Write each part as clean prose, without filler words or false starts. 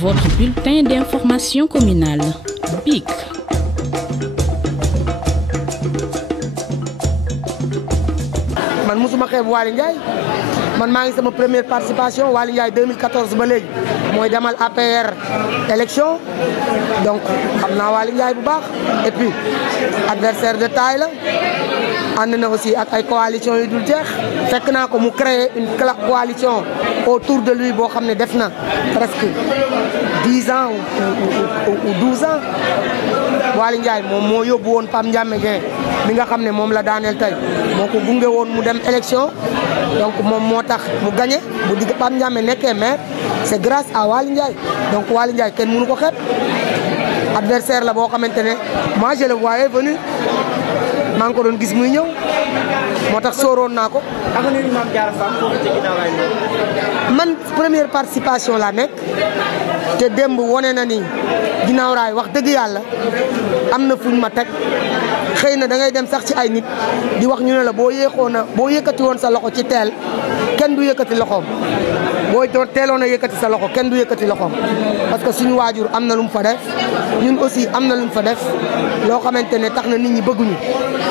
Votre bulletin d'information communale, BIC. Man musuma xeeb Waly Ndiaye man maa ngi sama première participation Waly Ndiaye 2014 ba léegi mooy demal APR élection donc xam naa Waly Ndiaye bu baax et puis adversaire de taille la ànd na aussi ak ay coalition yu dul jeex fekk naa ko mu créer une coalition autour de lui boo xam ne def na presque 10 ans ou 12 ans Waly Ndiaye moom moo yóbbu woon Pam Ndiame Dieng mi nga xam ne moom la daaneel tey moo ko gunge woon mu dem élection donc moom moo tax mu gagné bu digg Pam Ndiame nekkee maire c'est grâce à Waly Ndiaye donc Waly Ndiaye kenn mënu ko xeeb adversaire la boo xamante ne moi je le voyais venu maa ngi ko doon gis muy ñëw moo tax sóoroon naa ko. man première participation laa nekk te démb wone na ni ginnaaw raay wax dëgg yàlla am na fuñ ma teg xëy na da ngay dem sax ci ay nit di wax ñu ne la boo yëkkati woon sa loxo ci teel kenn du yëkkati loxoom boo teeloon a yëkkati sa loxo kenn du yëkkati loxoom parce que suñu waajur am na lu mu fa def ñun aussi am na lu mu fa def loo xamante ne tax na nit ñi bëgguñu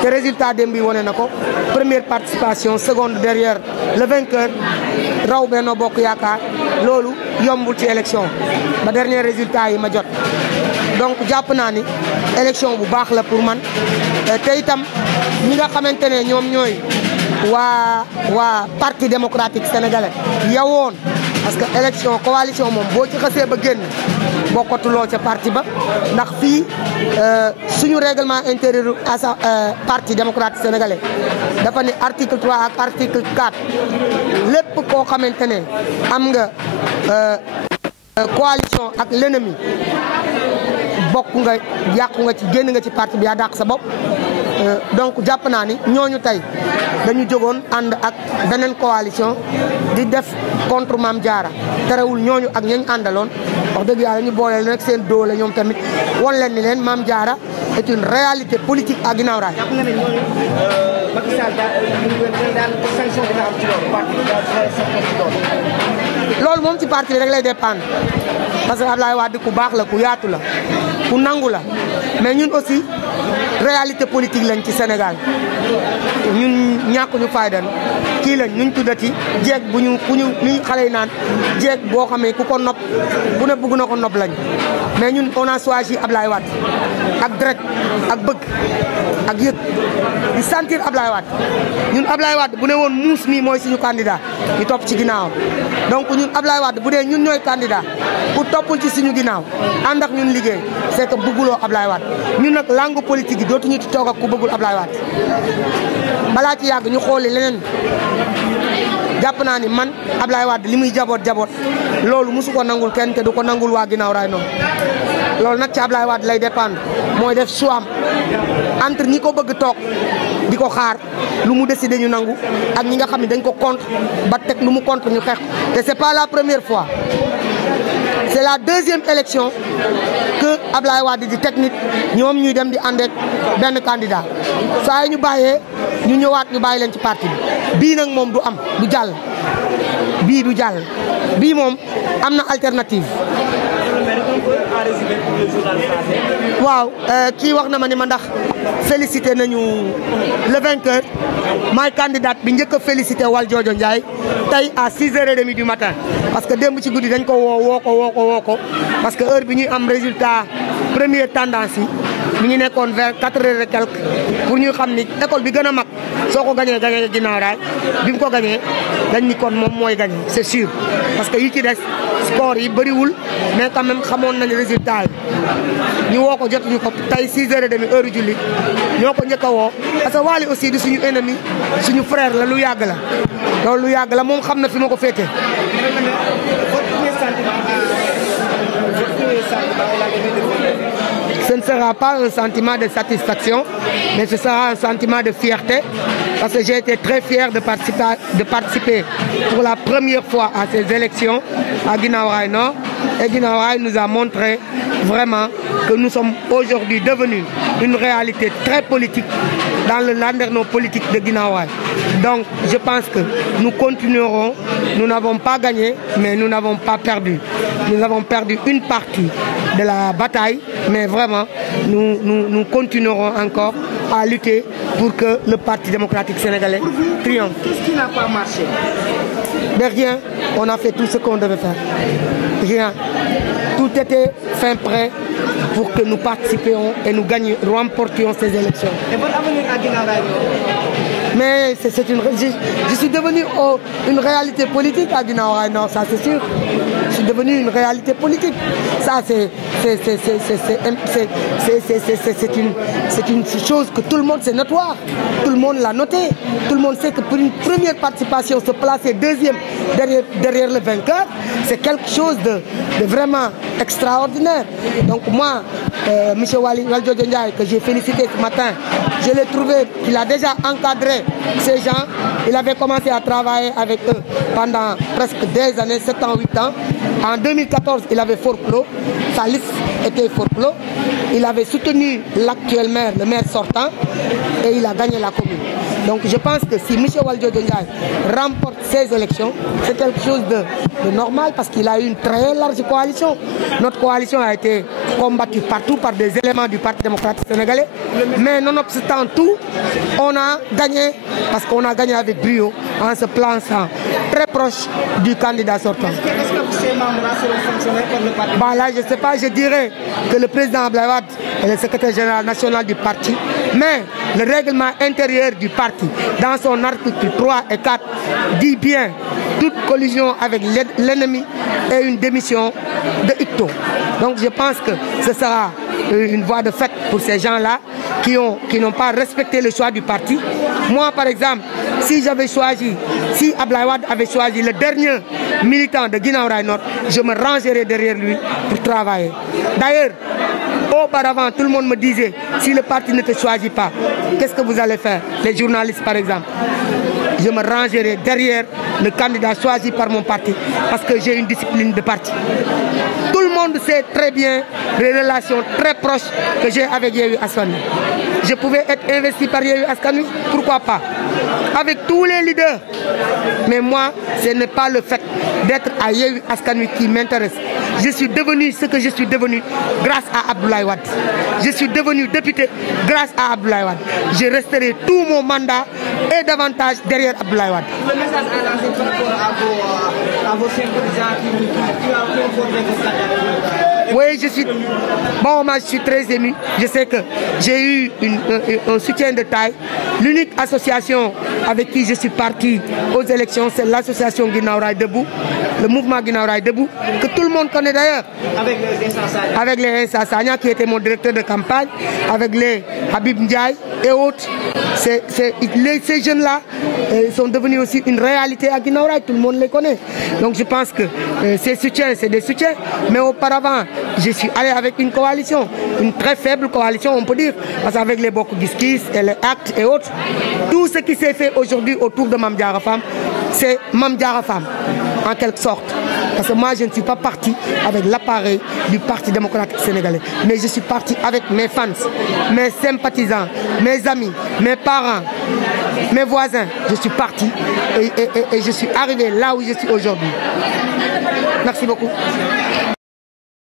te résultat démb bi wane na ko première participation seconde derrière le vainqueur raw Benno Bokk Yaakaar loolu yombul ci élection ba dernier résultat yi ma jot donc jàpp naa ni élection bu baax la pour man te itam ñi nga xamante ne ñoom ñooy waa parti démocratique sénégalais yawoon parce que élection coalition moom boo ci xasee ba génn bokkatuloo ca parti ba ndax fii suñu règlement intérieur parti démocratique sénégalais dafa ne article 3 ak article 4 lépp koo xamante ne am nga coalition ak l'ennemi bokk nga yàqu nga ci génn nga ci parti bi yaa dàq sa bopp donc jàpp naa ni ñooñu tey dañu jógoon ànd ak beneen coalition di def contre Mame Diarra terewul ñooñu ak ñañ àndaloon wax dëgg yàlla ñu boole leen ak seen doole ñoom tamit won leen ni leen Mame Diarra est une réalité politique à ginnaaw raay. loolu moom ci parti bi rek lay dépendre parce que Ablaye Wade ku baax la ku yaatu la ku nangu la mais ñun aussi réalité politique lañ ci Sénégal ñun ñàkkuñu fayda kii lañ ñu tuddati jeeg bu ñu ni xale yi naan jeeg boo xamee ku ko nopp bu ne bëgg na ko nopp lañ mais ñun on a choisi Ablaye Wade ak deret ak bëgg ak yëg di sentir Ablaye Wade ñun Ablaye Wade bu ne woon muus mii mooy suñu candidat ñu topp ci ginnaawam donc ñun Ablaye Wade bu dee ñun ñooy candidat ku toppul ci suñu ginnaaw ànd ak ñun liggéey c'est que bëgguloo Ablaye Wade ñun nag langue politique yi dootuñu ci toog ak ku bëggul Ablaye Wade balaa ci yàgg ñu xooli leneen jàpp naa ni man Ablaye Wade li muy jaboot loolu mosu ko nangul kenn te du ko nangul waa ginnaaw raay noonu loolu nag ci Ablaye Wade lay dépendre mooy def choix am entre ñi ko bëgg toog di ko xaar lu mu décidé ñu nangu ak ñi nga xam ne dañ ko contre ba teg lu mu contre ñu xeex te c'est pas la première fois c'est la deuxième élection que Ablaye Wade di teg nit ñoom ñuy dem di ànd ak benn candidat saa yi ñu bàyyee ñu ñëwaat ñu bàyyi leen ci parti bi bii nag moom du am du jàll bii du jàll bii moom am na alternative. waaw kii wax na ma ni ma ndax félicité nañu le vainqueur maay candidate bi njëkk a félicité Valdiodio Ndiaye tey à 6h30 du matin parce que démb ci guddi dañ ko woo ko parce que heure bi ñuy am résultat première tendance yi mi ngi nekkoon vers 4h et quelques pour ñu xam ni école bi gën a mag soo ko gañee ginnaaw raay bi mu ko gañee dañ ni kon moom mooy gañee c'est sûr parce que yi ci des score yi bëriwul mais quand même xamoon nañu résultat yi ñu woo ko jotuñu ko tey 6h30 heure julli ñoo ko njëkk a woo parce que Waly aussi di suñu ennemi suñu frère la lu yàgg la loolu lu yàgg la moom xam na fi ma ko féete. Ce ne sera pas un sentiment de satisfaction, mais ce sera un sentiment de fierté parce que j'ai été très fier de participer pour la première fois à ces élections à Guinaw Rail Nord. Et Guinaw Rail nous a montré vraiment que nous sommes aujourd'hui devenus une réalité très politique dans le landerneau politique de Guinaw Rail. Donc je pense que nous continuerons. Nous n'avons pas gagné, mais nous n'avons pas perdu. Nous avons perdu une partie de la bataille, mais vraiment, nous continuerons encore à lutter pour que le Parti démocratique sénégalais triomphe. Qu'est-ce qui n'a pas marché? Mais rien, on a fait tout ce qu'on devait faire. Rien. Tout était fin prêt pour que nous participions et nous remportions ces élections. Et votre avenir à Guinaw Rail? Mais je suis devenu une réalité politique à Guinaw Rail, non, ça c'est sûr. Je suis devenu une réalité politique. Ça c'est une chose que tout le monde, c'est notoire. Tout le monde l'a noté. Tout le monde sait que pour une première participation, se placer deuxième derrière le vainqueur, c'est quelque chose de vraiment extraordinaire. Donc moi, M. Valdiodio Ndiaye, que j'ai félicité ce matin, je l'ai trouvé qu'il a déjà encadré ces gens. Il avait commencé à travailler avec eux pendant presque des années, 7 ans, 8 ans. En 2014, il avait forclos, sa liste était forclos. Il avait soutenu l'actuel maire, le maire sortant, et il a gagné la commune. Donc je pense que si M. Valdiodio Ndiaye remporte ces élections, c'est quelque chose de normal parce qu'il a eu une très large coalition. Notre coalition a été combattue partout par des éléments du Parti démocratique sénégalais. Mais nonobstant tout, on a gagné parce qu'on a gagné avec brio en se plaçant très proche du candidat sortant. Est-ce que ces membres-là seront fonctionnaires comme le parti? Bah là, je ne sais pas, je dirais que le président Abdoulaye Wade est le secrétaire général national du parti, mais le règlement intérieur du parti, dans son article 3 et 4, dit bien toute collision avec l'ennemi est une démission de icto. Donc je pense que ce sera une voie de fait pour ces gens-là qui n'ont pas respecté le choix du parti. Moi, par exemple, si Abdoulaye Wade avait choisi le dernier militant de Guinaw Rail Nord, je me rangerais derrière lui pour travailler. D'ailleurs, auparavant, tout le monde me disait, si le parti ne te choisit pas, qu'est-ce que vous allez faire? Les journalistes, par exemple. Je me rangerai derrière le candidat choisi par mon parti parce que j'ai une discipline de parti. Tout le monde sait très bien les relations très proches que j'ai avec Yewwi Askan Wi. Je pouvais être investi par Yewwi Askan Wi, pourquoi pas? Avec tous les leaders. Mais moi, ce n'est pas le fait d'être à Yewwi Askan Wi qui m'intéresse. Je suis devenu ce que je suis devenu grâce à Abdoulaye Wade. Je suis devenu député grâce à Abdoulaye Wade. Je resterai tout mon mandat et davantage derrière Abdoulaye Wade. Le message à lancer par rapport à vos sympathisants qui ont formé vos candidats? Oui, je suis très ému. Je sais que j'ai eu un soutien de taille. L'unique association avec qui je suis parti aux élections, c'est l'association Guinaw Rail Debout, le mouvement Guinaw Rail Debout, que tout le monde connaît d'ailleurs. Avec les Insa Sagna qui était mon directeur de campagne, avec les Habib Ndiaye et autres. Ces jeunes-là sont devenus aussi une réalité à Guinaw Rail, tout le monde les connaît. Donc je pense que ces soutiens, c'est des soutiens. Mais auparavant, je suis allé avec une coalition, une très faible coalition, on peut dire, parce qu'avec les Bokk Gis Gis et les Actes et autres, tout ce qui s'est fait aujourd'hui autour de Mame Diarra Fam, c'est Mame Diarra Fam, en quelque sorte. Parce que moi, je ne suis pas parti avec l'appareil du Parti démocratique sénégalais. Mais je suis parti avec mes fans, mes sympathisants, mes amis, mes parents, mes voisins. Je suis parti et je suis arrivé là où je suis aujourd'hui. Merci beaucoup.